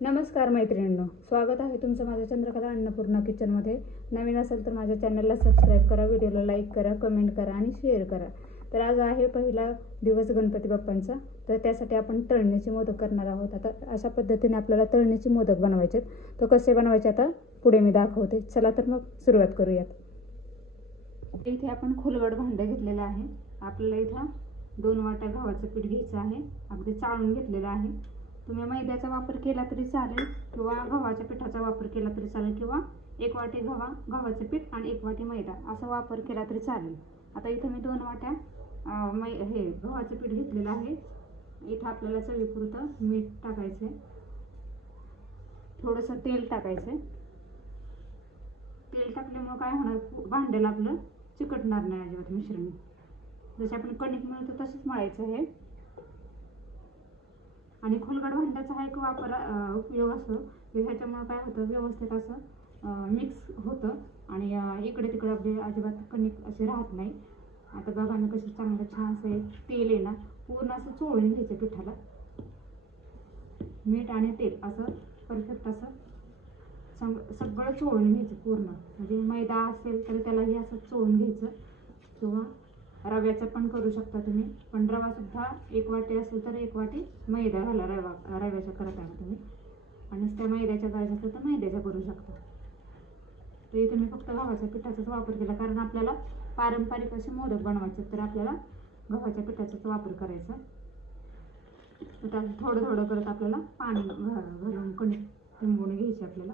नमस्कार मैत्रिणींनो, स्वागत आहे तुमचं माझ्या चंद्रकला अन्नपूर्णा किचनमध्ये. नवीन असेल तर माझ्या चॅनलला सबस्क्राईब करा, व्हिडिओला लाईक करा, कमेंट करा आणि शेअर करा. तर आज आहे पहिला दिवस गणपती बाप्पांचा, तर त्यासाठी आपण तळणीचे मोदक करणार आहोत. आता अशा पद्धतीने आपल्याला तळणीचे मोदक बनवायचे. तर कसे बनवायचे आता पुढे मी दाखवते. चला तर मग सुरुवात करूयात. इथे आपण खोलगट भांडं घेतलेलं आहे. आपल्याला इथं 2 वाट्या गव्हाचं पीठ घ्यायचं आहे. अगदी चाळून घेतलेलं आहे. तुम्ही मैद्याचा वापर केला तरी चालेल किंवा गव्हाच्या पिठाचा वापर केला तरी चालेल किंवा 1 वाटी गव्हाचं पीठ आणि 1 वाटी मैदा असा वापर केला तरी चालेल. आता इथं मी 2 वाट्या गव्हाचं पीठ घेतलेलं आहे. इथं आपल्याला चवीपुरतं मीठ टाकायचं आहे, थोडंसं तेल टाकायचं आहे. तेल टाकल्यामुळं काय होणार, भांड्याला आपलं चिकटणार नाही अजिबात मिश्रण. जसे आपण कणिक मळतो तसंच मळायचं आहे. आणि खोलगट भांड्याचा हा एक उपयोग असतो की ह्याच्यामुळं काय होतं, व्यवस्थित असं मिक्स होतं आणि इकडे तिकडे आपले अजिबात कणिक असे राहत नाही. आता बघा मी कसं चांगलं छान असं तेल आहे ना, पूर्ण असं चोळून घ्यायचं पिठाला. मीठ आणि तेल असं परफेक्ट असं सगळं चोळून घ्यायचं पूर्ण. म्हणजे मैदा असेल तर त्यालाही असं चोळून घ्यायचं किंवा रव्याचं पण करू शकता तुम्ही. पण रवा सुद्धा 1 वाटी असेल तर 1 वाटी मैदा घाला रव्याच्या करताना तुम्ही. आणि त्या मैद्याच्या करायचं असेल तर मैद्याच्या करू शकता. तर इथे मी फक्त गव्हाच्या पिठाचाच वापर केला, कारण आपल्याला पारंपरिक असे मोदक बनवायचे तर आपल्याला गव्हाच्या पिठाचाच वापर करायचा. तर त्यात थोडं थोडं करत आपल्याला पाणी घालून कणिक तिंबून घ्यायची. आपल्याला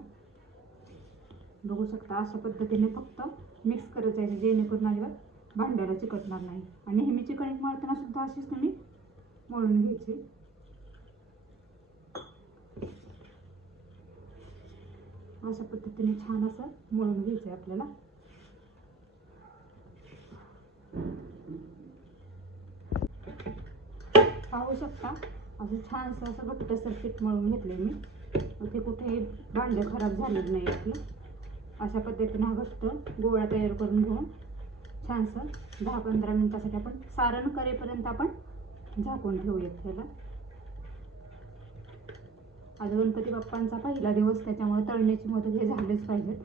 बघू शकता अशा पद्धतीने फक्त मिक्स करत जायचं, जेणेकरून अजिबात भांड्याला चिकटणार नाही. आणि नेहमीची कणिक मळताना सुद्धा अशीच तुम्ही मळून घ्यायची. अशा पद्धतीने छान असं मळून घ्यायचं आपल्याला. पाहू शकता असं छानसं असं घट्टसर पीठ मळून घेतले मी. ते कुठेही भांडे खराब झालेलं नाही आपलं. अशा पद्धतीने हा घट्ट गोळा तयार करून घेऊन छानसं 10-15 मिनिटासाठी आपण सारण करेपर्यंत आपण झाकून ठेवूयात त्याला. आज गणपती बाप्पांचा पहिला दिवस, त्याच्यामुळे तळणीचे मोदक हे झालेच पाहिजेत.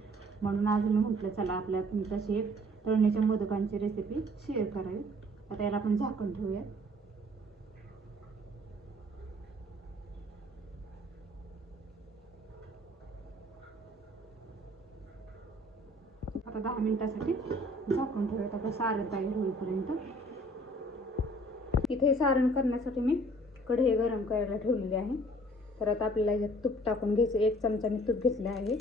म्हणून आज मी म्हटलं चला आपल्या तुमच्याशी तळणीच्या मोदकांची रेसिपी शेअर करावी. आता याला आपण झाकून ठेवूयात. आता 10 मिनिटासाठी झाकून ठेवूयात. आता सारण तयार होईपर्यंत. इथे सारण करण्यासाठी मी कढई गरम करायला ठेवलेली आहे. तर आता आपल्याला याच्यात तूप टाकून घ्यायचं. 1 चमचा मी तूप घेतलं आहे.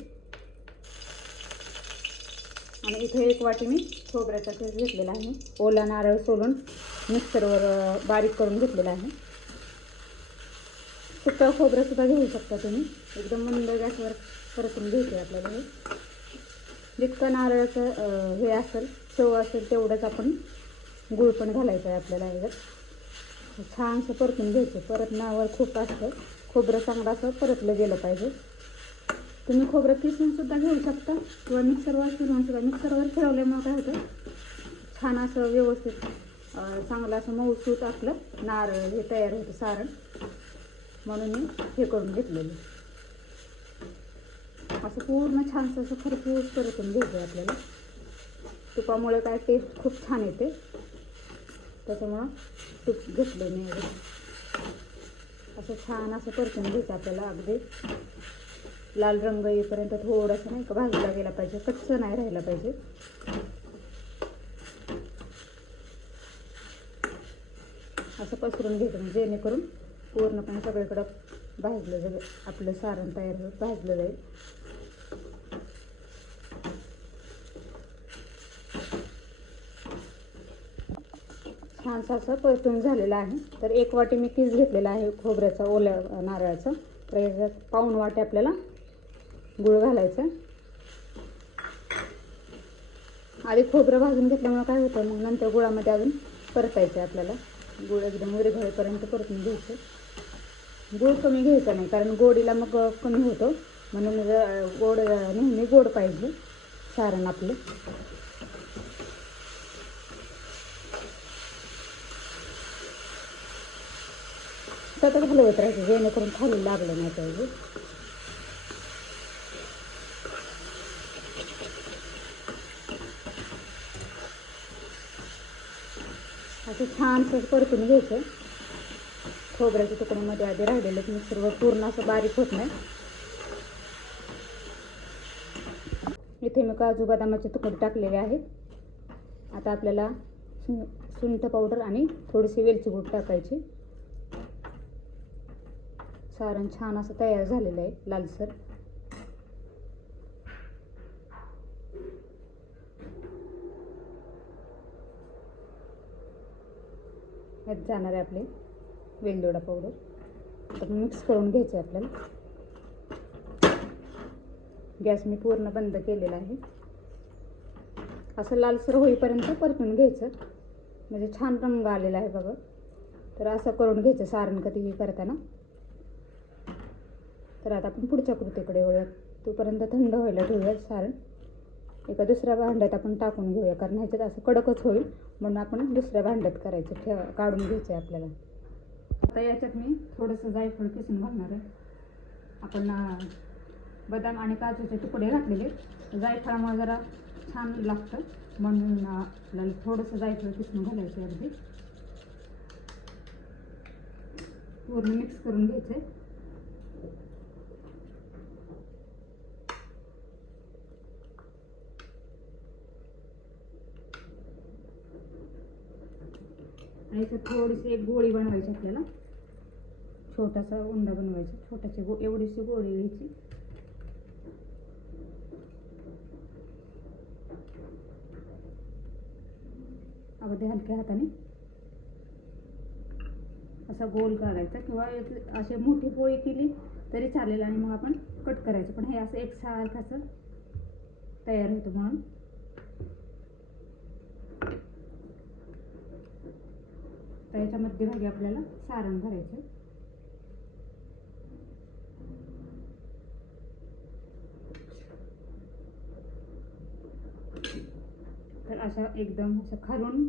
आणि इथे 1 वाटी मी खोबऱ्याचा किस घेतलेला आहे. ओला नारळ सोलून मिक्सरवर बारीक करून घेतलेला आहे. सुकं खोबरं सुद्धा घेऊ शकता तुम्ही. एकदम मंद गॅसवर परतून घ्यायचं आहे आपल्याला. हे जितकं नारळाचं हे असेल चव असेल तेवढंच आपण गूळ पण घालायचं आहे आपल्याला. याच्यात छानसं परतून घ्यायचं. परतण्यावर खूप असतं, खोबरं चांगलं असं परतलं गेलं पाहिजे. तुम्ही खोबरं किसून सुद्धा घेऊ शकता किंवा मिक्सरवर फिरवून सुद्धा. मिक्सरवर फिरवल्यामुळे काय होतं, छान असं व्यवस्थित चांगलं असं मऊसूत आपलं नारळ हे तयार होतं सारण. म्हणून मी हे करून घेतलेलं. असं पूर्ण छानसं असं खरपूस परतून घ्यायचं आहे आपल्याला. तुपामुळे काय टेस्ट खूप छान येते, त्याच्यामुळं तूप घेतलं मी. असं छान असं परतून घ्यायचं आपल्याला. अगदी लाल रंग येईपर्यंत थोडंसं नाही का भाजला गेला पाहिजे, कच्चं नाही राहिला पाहिजे. असं पसरून घ्यायचं जेणेकरून पूर्णपणे सगळीकडं भाजलं जाईल. आपलं सारण तयार होत भाजलं जाईल. छानसं असं परतून झालेलं आहे. तर 1 वाटी मी किस घेतलेला आहे खोबऱ्याचा, ओल्या नारळाचा. तर याच्यात 1/4 वाटी आपल्याला गूळ घालायचं. आधी खोबरं भाजून घेतल्यामुळे काय होतं, मग नंतर गुळामध्ये अजून परतायचं आपल्याला. गूळ एकदम विरघळेपर्यंत परतून घ्यायचं. गूळ कमी घ्यायचा नाही, कारण गोडीला मग कमी होतो. म्हणून गोड नेहमी गोड पाहिजे सारण आपलं. सतत हलवत राहायचं जेणेकरून खाली लागलं नाही पाहिजे. असं छानसं परतून घ्यायचं. खोबऱ्याच्या तुकड्यामध्ये आधी राहिलेलं मिक्सरवर पूर्ण असं बारीक होत नाही. इथे मी काजू बदामाचे तुकडे टाकलेले आहेत. आता आपल्याला सुंठ पावडर आणि थोडीशी वेलची पूड टाकायची. सारण छान असं तयार झालेलं आहे लालसर. यात जाणार आहे आपले वेलदोडा पावडर. आता मिक्स करून घ्यायचं आहे आपल्याला. गॅस मी पूर्ण बंद केलेला आहे. असं लालसर होईपर्यंत परतून घ्यायचं, म्हणजे छान रंग आलेला आहे बघा. तर असं करून घ्यायचं सारण कधीही करताना. तर आता आपण पुढच्या कृतीकडे वळूयात. तोपर्यंत थंड व्हायला ठेवूयात सारण. एका दुसऱ्या भांड्यात आपण टाकून घेऊया, कारण ह्याच्यात असं कडकच होईल, म्हणून आपण दुसऱ्या भांड्यात करायचं, काढून घ्यायचं आहे आपल्याला. आता याच्यात मी थोडंसं जायफळ किसून घालणार आहे. आपण बदाम आणि काजूचे तुकडे घातलेले, जायफळामुळे जरा छान लागतं, म्हणून आपल्याला थोडंसं जायफळ किसून घालायचं. अगदी पूर्ण मिक्स करून घ्यायचं आहे. आणि इथं थोडीशी एक गोळी बनवायची आपल्याला. छोटासा उंडा बनवायचा. छोटाची एवढीशी गोळी घ्यायची. अगदी हलक्या हाताने असा गोल काढायचा, किंवा अशी मोठी पोळी केली तरी चालेल, आणि मग आपण कट करायचं. पण हे असं एकसारखं असं तयार होतं म्हणून. तर याच्या मध्यभागी आपल्याला सारण भरायचं. तर अशा एकदम असं खालून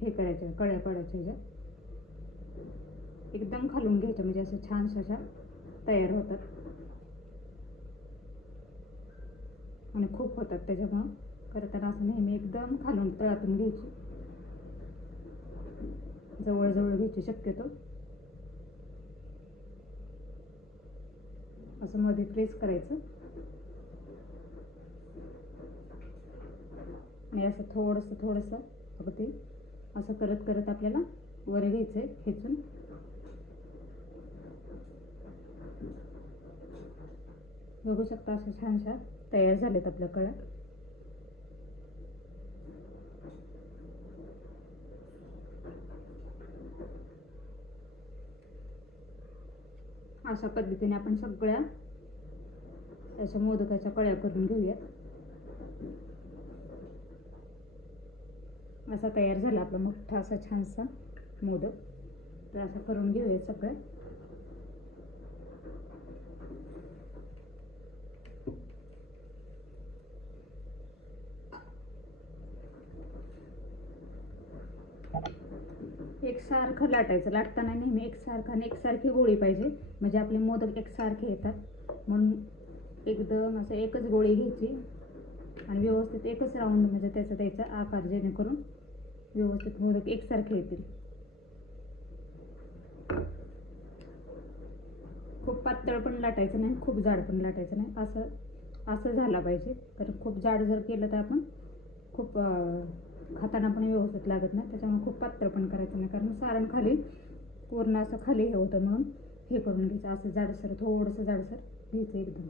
हे करायचं, कळ्या पडायच्या ह्याच्या एकदम खालून घ्यायच्या, म्हणजे असं छान अशा तयार होतात. आणि खूप होतात, त्याच्यामुळं करताना असं नेहमी एकदम खालून तळातून घ्यायची, जवळजवळ घ्यायची शक्यतो. असं मध्ये प्रेस करायचं आणि असं थोडंसं अगदी असं करत करत आपल्याला वर घ्यायचं आहे खेचून. बघू शकता असं छान छान तयार झालेत आपल्या कळ्या. अशा पद्धतीने आपण सगळ्या अशा मोदकाच्या कळ्या करून घेऊयात. असा तयार झाला आपला मोठा असा छानसा मोदक. तर असा करून घेऊयात सगळ्या. एकसारखं लाटायचं. लाटताना नेहमी एकसारखं आणि एकसारखी गोळी पाहिजे, म्हणजे आपले मोदक एकसारखे येतात. म्हणून एकदम असं एकच गोळी घ्यायची आणि व्यवस्थित एकच राऊंड, म्हणजे त्याचा द्यायचा आकार, जेणेकरून व्यवस्थित मोदक एकसारखे येतील. खूप पातळ पण लाटायचं नाही, खूप जाड पण लाटायचं नाही. असं झाला पाहिजे. तर खूप जाड जर केलं तर आपण खूप खाताना पण व्यवस्थित लागत नाही. त्याच्यामुळे खूप पातळ पण करायचं नाही, कारण सारण खाली पूर्ण असं खाली हे होतं, म्हणून हे करून घ्यायचं. असं जाडसर, थोडंसं जाडसर घ्यायचं एकदम.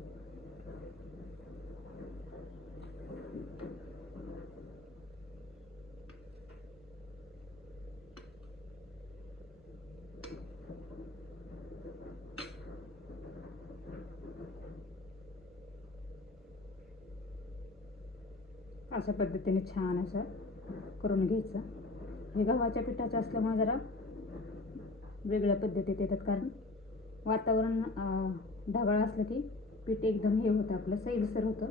अशा पद्धतीने छान असं करून घ्यायचं. हे गव्हाच्या पिठाचं असल्यामुळे जरा वेगळ्या पद्धतीत येतात, कारण वातावरण ढगाळ असलं की पीठ एकदम हे होतं, आपलं सैलसर होतं.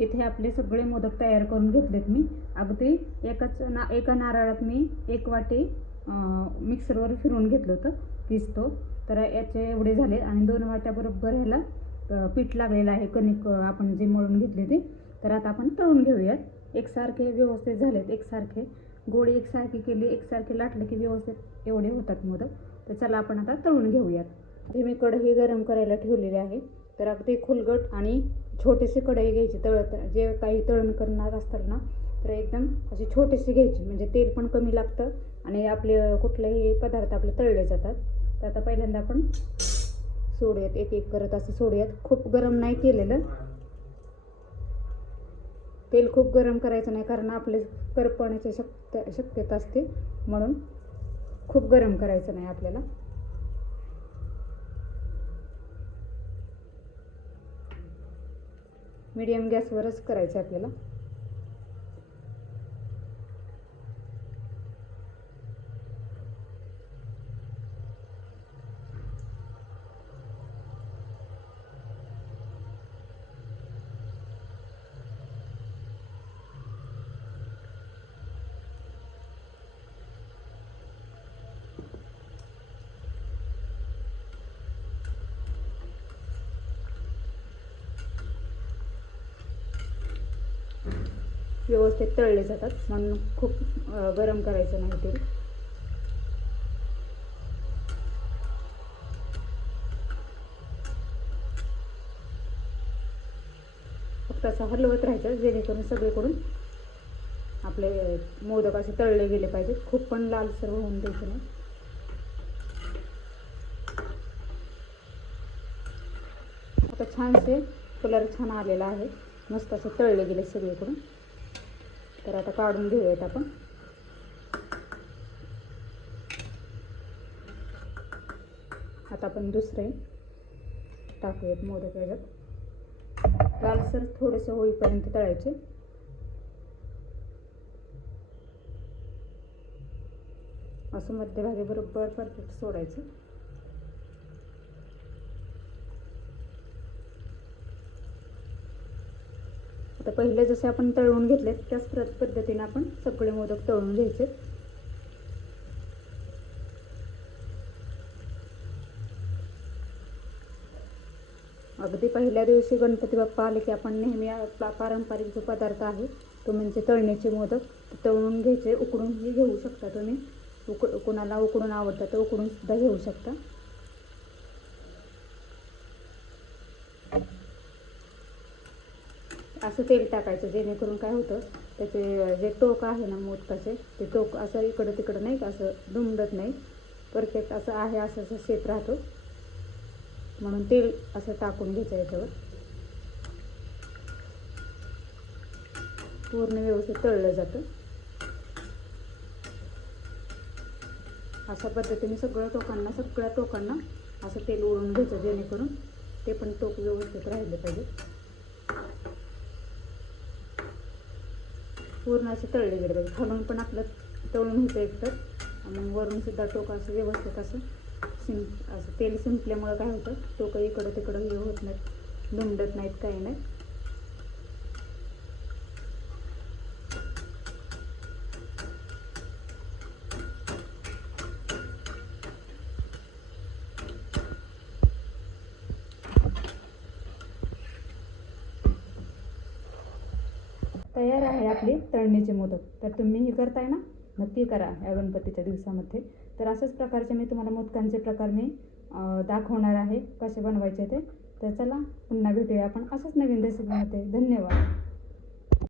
इथे आपले सगळे मोदक तयार करून घेतलेत मी. अगदी एका नारळात मी 1 वाटी मिक्सरवर फिरवून घेतलं होतं किसतो. तर याचे एवढे झाले आणि 2 वाट्या बरोबर ह्याला पीठ लागलेलं आहे, कणिक आपण जे मळून घेतली ती. तर आता आपण तळून घेऊयात. एकसारखे व्यवस्थित झालेत, एकसारखे गोळी एकसारखी केली, एकसारखी लाटली की व्यवस्थित एवढे होतात मोदक. तर चला आपण आता तळून घेऊयात. हे मी कढई गरम करायला ठेवलेली आहे. तर अगदी खुलगट आणि छोटीशी कढई घ्यायची. जे काही तळण करणार असतात ना, तर एकदम अशी छोटीशी घ्यायची, म्हणजे तेल पण कमी लागतं आणि आपले कुठलेही पदार्थ आपले तळले जातात. तर आता पहिल्यांदा आपण सोडूयात, एक एक करत असं सोडूयात. खूप गरम नाही केलेलं, तेल खूप गरम करायचं नाही, कारण आपले करपण्याची शक्यता असते, म्हणून खूप गरम करायचं नाही आपल्याला. मीडियम गॅसवरच करायचं आपल्याला. व्यवस्थित तळले जातात, म्हणून खूप गरम करायचं नाही तेल. फक्त असं हलवत राहायचं, जेणेकरून सगळीकडून आपले मोदक असे तळले गेले पाहिजेत. खूप पण लालसर होऊन द्यायचं नाही. आता छानसे कलर छान आलेला आहे, मस्त असे तळले गेले सगळीकडून. तर आता काढून घेऊयात आपण. आता आपण दुसरे टाकूयात मोदक याच्यात. लालसर थोडेसे होईपर्यंत तळायचे. असं मध्यभागी बरोबर परफेक्ट सोडायचं. आता पहिले जसे आपण तळून घेतले त्याच पद्धतीने आपण सगळे मोदक तळून घ्यायचे. अगदी पहिल्या दिवशी गणपती बाप्पा आले की आपण नेहमी पारंपरिक जो पदार्थ आहे तो म्हणजे तळणीचे मोदक. तळून घ्यायचे, उकडूनही घेऊ शकता तुम्ही. कोणाला उकडून आवडतं तर उकडून सुद्धा घेऊ शकता. असं तेल टाकायचं, जेणेकरून काय होतं, त्याचे जे टोक आहे ना मोदकाचे, ते टोक असं इकडं तिकडं नाही का असं दुमडत नाही, परफेक्ट असं आहे, असं असं शेप राहतो. म्हणून तेल असं टाकून घ्यायचं याच्यावर. पूर्ण व्यवस्थित तळलं जातं. अशा पद्धतीने सगळ्या टोकांना असं तेल ओढून घ्यायचं, जेणेकरून ते पण टोक व्यवस्थित राहिले पाहिजे. पूर्ण असे तळले गेले पाहिजे. खालून पण आपलं तळून होतं एकतर, मग वरून सुद्धा टोक असं व्यवस्थित असं असं तेल शिंपल्यामुळं काय होतं, टोक इकडं तिकडं हे होत नाहीत, दुमडत नाहीत, काही नाही. तयार आहे आपली तळणीचे मोदक. तर तुम्हीही करताय ना, नक्की करा या गणपतीच्या दिवसामध्ये. तर अशाच प्रकारचे मी तुम्हाला मोदकांचे प्रकार मी दाखवणार आहे, कसे बनवायचे ते. तर चला पुन्हा भेटूया आपण अशाच नवीन रेसिपीमध्ये. धन्यवाद.